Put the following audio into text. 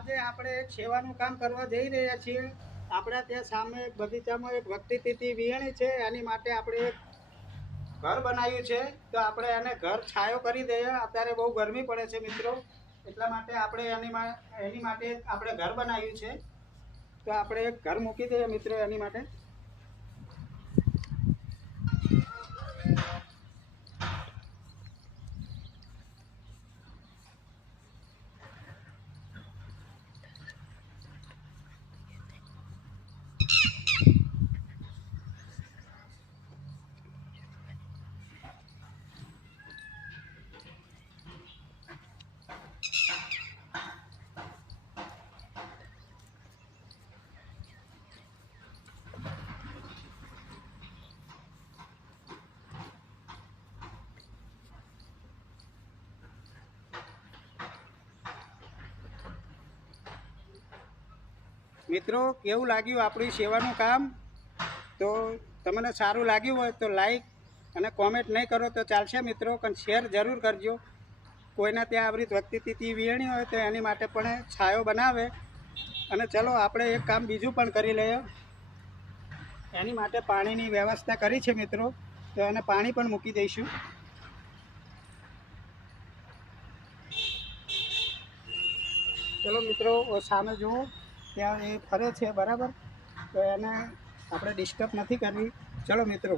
આજે આપણે એક સેવાનું કામ કરવા જઈ રહ્યા છીએ। આપણા ત્યાં સામે એક બગીચામાં એક વક્તિતિથિ વિયાણી છે, એની માટે આપણે એક ઘર બનાવ્યું છે। તો આપણે એને ઘર છાયો કરી દઈએ। અત્યારે બહુ ગરમી પડે છે મિત્રો, એટલા માટે આપણે એની માટે આપણે ઘર બનાવ્યું છે। તો આપણે એક ઘર મૂકી દઈએ મિત્રો એની માટે। મિત્રો કેવું લાગ્યું આપણી સેવાનું કામ? તો તમને સારું લાગ્યું હોય તો લાઈક અને કોમેન્ટ નહીં કરો તો ચાલશે મિત્રો, પણ શેર જરૂર કરજો। કોઈના ત્યાં આવી વક્તિતિથિ વિયાણી હોય તો એની માટે પણ છાયો બનાવે। અને ચલો આપણે એક કામ બીજું પણ કરી લઈએ। એની માટે પાણીની વ્યવસ્થા કરી છે મિત્રો, તો એને પાણી પણ મૂકી દઈશું। ચલો મિત્રો સામે જુઓ, ત્યાં એ ફરે છે બરાબર, તો એને આપણે ડિસ્ટર્બ નથી કરવી। ચલો મિત્રો।